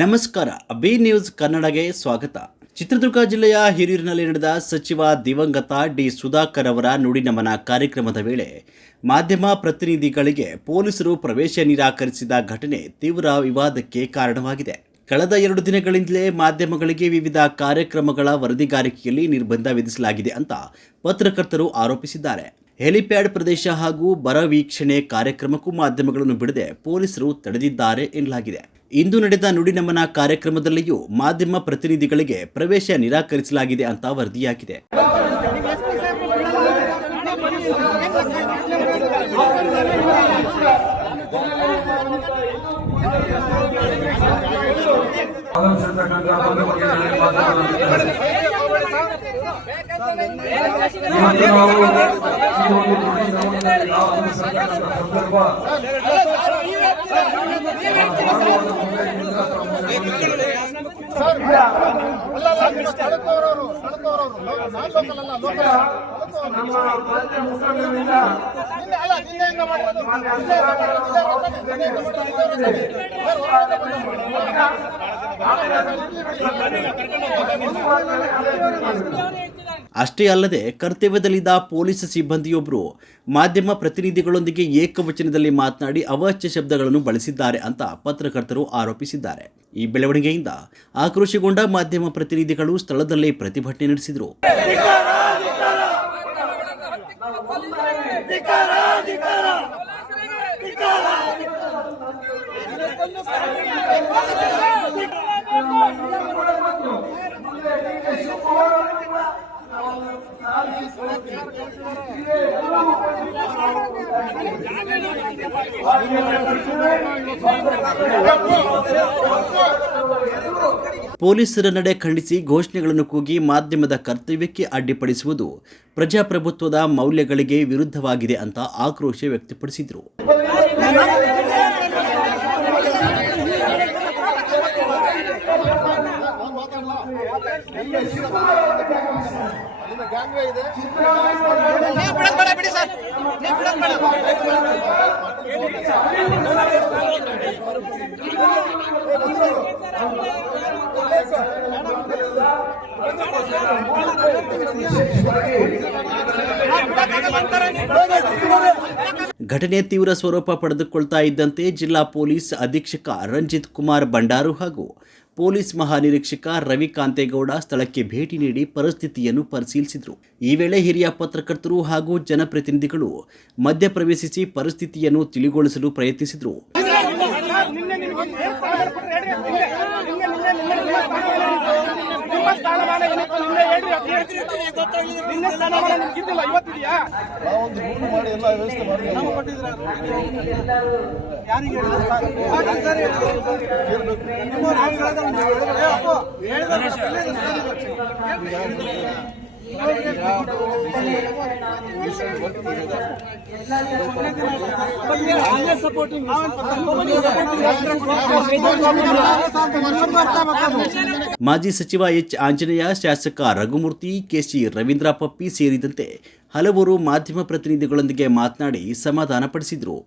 ನಮಸ್ಕಾರ, B news ಕನ್ನಡಗೆ ಸ್ವಾಗತ. ಚಿತ್ರದುರ್ಗ ಜಿಲ್ಲೆಯ ಹಿರಿಯೂರಿನಲ್ಲಿ ನಡೆದ ಸಚಿವ ದಿವಂಗತ ಡಿ ಸುಧಾಕರ್ ಅವರ ನುಡಿನಮನ ಕಾರ್ಯಕ್ರಮದ ವೇಳೆ ಮಾಧ್ಯಮ ಪ್ರತಿನಿಧಿಗಳಿಗೆ ಪೊಲೀಸರು ಪ್ರವೇಶ ನಿರಾಕರಿಸಿದ ಘಟನೆ ತೀವ್ರ ವಿವಾದಕ್ಕೆ ಕಾರಣವಾಗಿದೆ. ಕಳೆದ 2 ದಿನಗಳಿಂದಲೇ ಮಾಧ್ಯಮಗಳಿಗೆ ವಿವಿಧ ಕಾರ್ಯಕ್ರಮಗಳ ವರದಿಗಾರಿಕೆಯಲ್ಲಿ ನಿರ್ಬಂಧ ವಿಧಿಸಲಾಗಿದೆ ಅಂತ ಪತ್ರಕರ್ತರು ಆರೋಪಿಸಿದ್ದಾರೆ. ಹೆಲಿಪ್ಯಾಡ್ ಪ್ರದೇಶ ಹಾಗೂ ಬರ ವೀಕ್ಷಣೆ ಕಾರ್ಯಕ್ರಮಕ್ಕೂ ಮಾಧ್ಯಮಗಳನ್ನು ಬಿಡದೆ ಪೊಲೀಸರು ತಡೆದಿದ್ದಾರೆ ಎನ್ನಲಾಗಿದೆ. ಇಂದು ನಡೆದ ನುಡಿನಮನ ಕಾರ್ಯಕ್ರಮದಲ್ಲಿಯೂ ಮಾಧ್ಯಮ ಪ್ರತಿನಿಧಿಗಳಿಗೆ ಪ್ರವೇಶ ನಿರಾಕರಿಸಲಾಗಿದೆ ಅಂತ ವರದಿಯಾಗಿದೆ. ಅಷ್ಟೇ ಅಲ್ಲದೆ ಕರ್ತವ್ಯದಲ್ಲಿದ್ದ ಪೊಲೀಸ್ ಸಿಬ್ಬಂದಿಯೊಬ್ಬರು ಮಾಧ್ಯಮ ಪ್ರತಿನಿಧಿಗಳೊಂದಿಗೆ ಏಕವಚನದಲ್ಲಿ ಮಾತನಾಡಿ ಅವಾಚ್ಯ ಶಬ್ದಗಳನ್ನು ಬಳಸಿದ್ದಾರೆ ಅಂತ ಪತ್ರಕರ್ತರು ಆರೋಪಿಸಿದ್ದಾರೆ. ಈ ಬೆಳವಣಿಗೆಯಿಂದ ಆಕ್ರೋಶಗೊಂಡ ಮಾಧ್ಯಮ ಪ್ರತಿನಿಧಿಗಳು ಸ್ಥಳದಲ್ಲೇ ಪ್ರತಿಭಟನೆ ನಡೆಸಿದರು. ಪೊಲೀಸರ ನಡೆ ಖಂಡಿಸಿ ಘೋಷಣೆಗಳನ್ನು ಕೂಗಿ ಮಾಧ್ಯಮದ ಕರ್ತವ್ಯಕ್ಕೆ ಅಡ್ಡಿಪಡಿಸುವುದು ಪ್ರಜಾಪ್ರಭುತ್ವದ ಮೌಲ್ಯಗಳಿಗೆ ವಿರುದ್ಧವಾಗಿದೆ ಅಂತ ಆಕ್ರೋಶ ವ್ಯಕ್ತಪಡಿಸಿದರು. ಘಟನೆ ತೀವ್ರ ಸ್ವರೂಪ ಪಡೆದುಕೊಳ್ತಾ ಇದ್ದಂತೆ ಜಿಲ್ಲಾ ಪೊಲೀಸ್ ಅಧೀಕ್ಷಕ ರಂಜಿತ್ ಕುಮಾರ್ ಬಂಡಾರು ಹಾಗೂ ಪೊಲೀಸ್ ಮಹಾನಿರೀಕ್ಷಕ ರವಿ ಕಾಂತೇಗೌಡ ಸ್ಥಳಕ್ಕೆ ಭೇಟಿ ನೀಡಿ ಪರಿಸ್ಥಿತಿಯನ್ನು ಪರಿಶೀಲಿಸಿದರು. ಈ ವೇಳೆ ಹಿರಿಯ ಪತ್ರಕರ್ತರು ಹಾಗೂ ಜನಪ್ರತಿನಿಧಿಗಳು ಮಧ್ಯಪ್ರವೇಶಿಸಿ ಪರಿಸ್ಥಿತಿಯನ್ನು ತಿಳಿಗೊಳಿಸಲು ಪ್ರಯತ್ನಿಸಿದರು. ಮಾಜಿ ಸಚಿವ ಎಚ್ ಆಂಜನೇಯ, ಶಾಸಕ ರಘುಮೂರ್ತಿ, ಕೆಸಿ ರವೀಂದ್ರ ಪಪ್ಪಿ ಸೇರಿದಂತೆ ಹಲವರು ಮಾಧ್ಯಮ ಪ್ರತಿನಿಧಿಗಳೊಂದಿಗೆ ಮಾತನಾಡಿ ಸಮಾಧಾನಪಡಿಸಿದರು.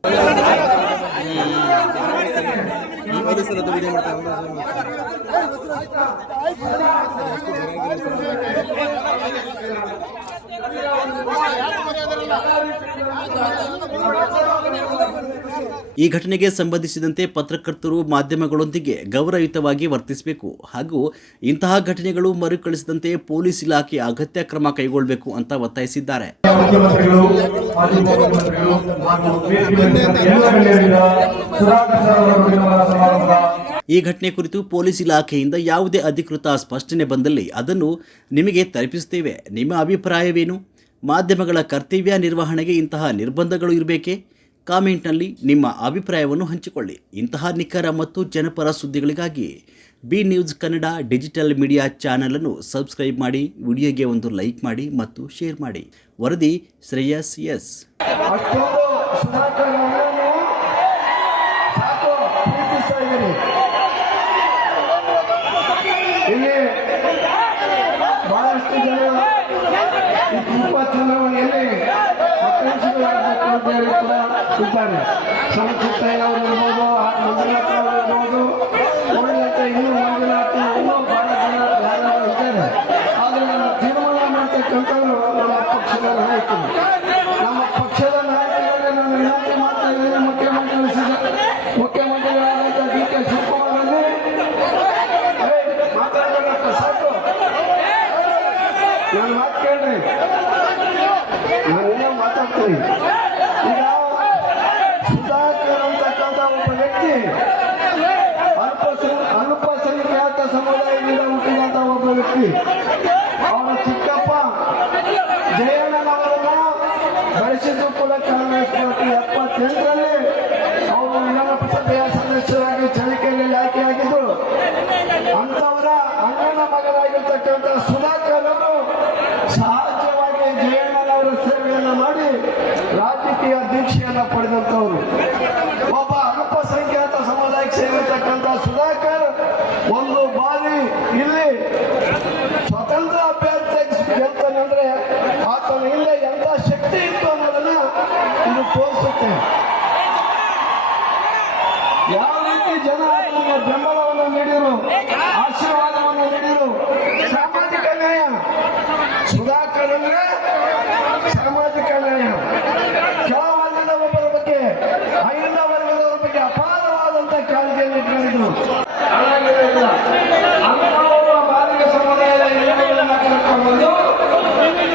ಈ ಘಟನೆಗೆ ಸಂಬಂಧಿಸಿದಂತೆ ಪತ್ರಕರ್ತರು ಮಾಧ್ಯಮಗಳೊಂದಿಗೆ ಗೌರವಯುತವಾಗಿ ವರ್ತಿಸಬೇಕು ಹಾಗೂ ಇಂತಹ ಘಟನೆಗಳು ಮರುಕಳಿಸದಂತೆ ಪೊಲೀಸ್ ಇಲಾಖೆ ಅಗತ್ಯ ಕ್ರಮ ಕೈಗೊಳ್ಳಬೇಕು ಅಂತ ಒತ್ತಾಯಿಸಿದ್ದಾರೆ. ಈ ಘಟನೆ ಕುರಿತು ಪೊಲೀಸ್ ಇಲಾಖೆಯಿಂದ ಯಾವುದೇ ಅಧಿಕೃತ ಸ್ಪಷ್ಟನೆ ಬಂದಲ್ಲಿ ಅದನ್ನು ನಿಮಗೆ ತಲುಪಿಸುತ್ತೇವೆ. ನಿಮ್ಮ ಅಭಿಪ್ರಾಯವೇನು? ಮಾಧ್ಯಮಗಳ ಕರ್ತವ್ಯ ನಿರ್ವಹಣೆಗೆ ಇಂತಹ ನಿರ್ಬಂಧಗಳು ಇರಬೇಕೇ? ಕಾಮೆಂಟ್ನಲ್ಲಿ ನಿಮ್ಮ ಅಭಿಪ್ರಾಯವನ್ನು ಹಂಚಿಕೊಳ್ಳಿ. ಇಂತಹ ನಿಖರ ಮತ್ತು ಜನಪರ ಸುದ್ದಿಗಳಿಗಾಗಿ B news Kannada digital media ಚಾನಲನ್ನು ಸಬ್ಸ್ಕ್ರೈಬ್ ಮಾಡಿ, ವಿಡಿಯೋಗೆ ಒಂದು ಲೈಕ್ ಮಾಡಿ ಮತ್ತು ಶೇರ್ ಮಾಡಿ. ವರದಿ ಶ್ರೇಯಸ್ ಎಸ್. ಇಲ್ಲಿ ಬಹಳಷ್ಟು ಜನ ಈ ಕುಂಪ ಚುನಾವಣೆಯಲ್ಲಿ ಮತದಾರರಾಗಬೇಕು ಅಂತ ಹೇಳಿ ಕೂಡ ಇದ್ದಾರೆ. ಸಂಚಿತ್ತಯ್ಯನವರು ಇರ್ಬೋದು, ಮಂಜುನಾಥ್ ಅವರು ಇರ್ಬೋದು, ಉಳಿದಂತೆ ಇನ್ನೂ ಮಂಜುನಾಥ್ ಇನ್ನೂ ಬಹಳ ಜನ ಯಾರು ಇದ್ದಾರೆ. ಆದರೆ ನಮ್ಮ ತೀರ್ಮಾನ ಮಾಡ್ತಕ್ಕಂಥವ್ರು ನಮ್ಮ ಪಕ್ಷದ ನಾಯಕರು. ನಮ್ಮ ಪಕ್ಷದ ನಾಯಕರಿಗೆ ನಾನು ವಿನಂತಿ ಮಾಡ್ತಾ ಇದ್ದೀನಿ, ಮುಖ್ಯಮಂತ್ರಿಗಳಾದಂಥ ಡಿ.ಕೆ. ಶಿವಕುಮಾರ್ ಮಾತಾಡಬೇಕಪ್ಪ, ಸಾಕು, ನನ್ನ ಮಾತು ಕೇಳ್ರಿ, ನಾನು ಇನ್ನೂ ಮಾತಾಡ್ತೀನಿ. ಈಗ ಸುಧಾಕರ್ ಅಂತಕ್ಕಂಥ ಒಬ್ಬ ವ್ಯಕ್ತಿ ಅಲ್ಪಸಂಖ್ಯಾತ ಸಮುದಾಯದಿಂದ ಹುಟ್ಟಿದಂತ ಒಬ್ಬ ವ್ಯಕ್ತಿ. ಅವರ ಚಿಕ್ಕಪ್ಪ ಜಯಣ್ಣನವರನ್ನ ಬೆಳೆಸಿದ್ದು ಕೂಡ ಕಾಂಗ್ರೆಸ್ ಪಾರ್ಟಿ 78ರಲ್ಲಿ ಅವರು ವಿಧಾನಸಭೆಯ ಸದಸ್ಯರಾಗಿ ಚಳಿಕೆಯಲ್ಲಿ ಆಯ್ಕೆಯಾಗಿದ್ದರು. ಅಂತವರ ಅಣ್ಣನ ಮಗನಾಗಿರ್ತಕ್ಕಂಥ ಸುಧಾಕರ್ ಅವರು ಸಹಜವಾಗಿ ಜಯಣ್ಣನವರ ಸೇವೆಯನ್ನು ಮಾಡಿ ರಾಜಕೀಯ ದೀಕ್ಷೆಯನ್ನು ಪಡೆದಂತವರು. ಒಬ್ಬ ಅಲ್ಪಸಂಖ್ಯಾತ ಸಮುದಾಯಕ್ಕೆ ಸೇರಿರ್ತಕ್ಕಂಥ ಸುಧಾಕರ್ ಒಂದು ಬಾರಿ ಇಲ್ಲಿ ಸ್ವತಂತ್ರ ಅಭ್ಯರ್ಥಿ ಗೆಲ್ತಾನಂದ್ರೆ ಆತನ ಹಿಂದೆ ಎಂತ ಶಕ್ತಿ ಇತ್ತು ಅನ್ನೋದನ್ನ ಇದು ತೋರಿಸುತ್ತೆ. ಯಾವ ರೀತಿ ಜನ ಆತನಿಗೆ ಬೆಂಬಲವನ್ನು ನೀಡಿದರು.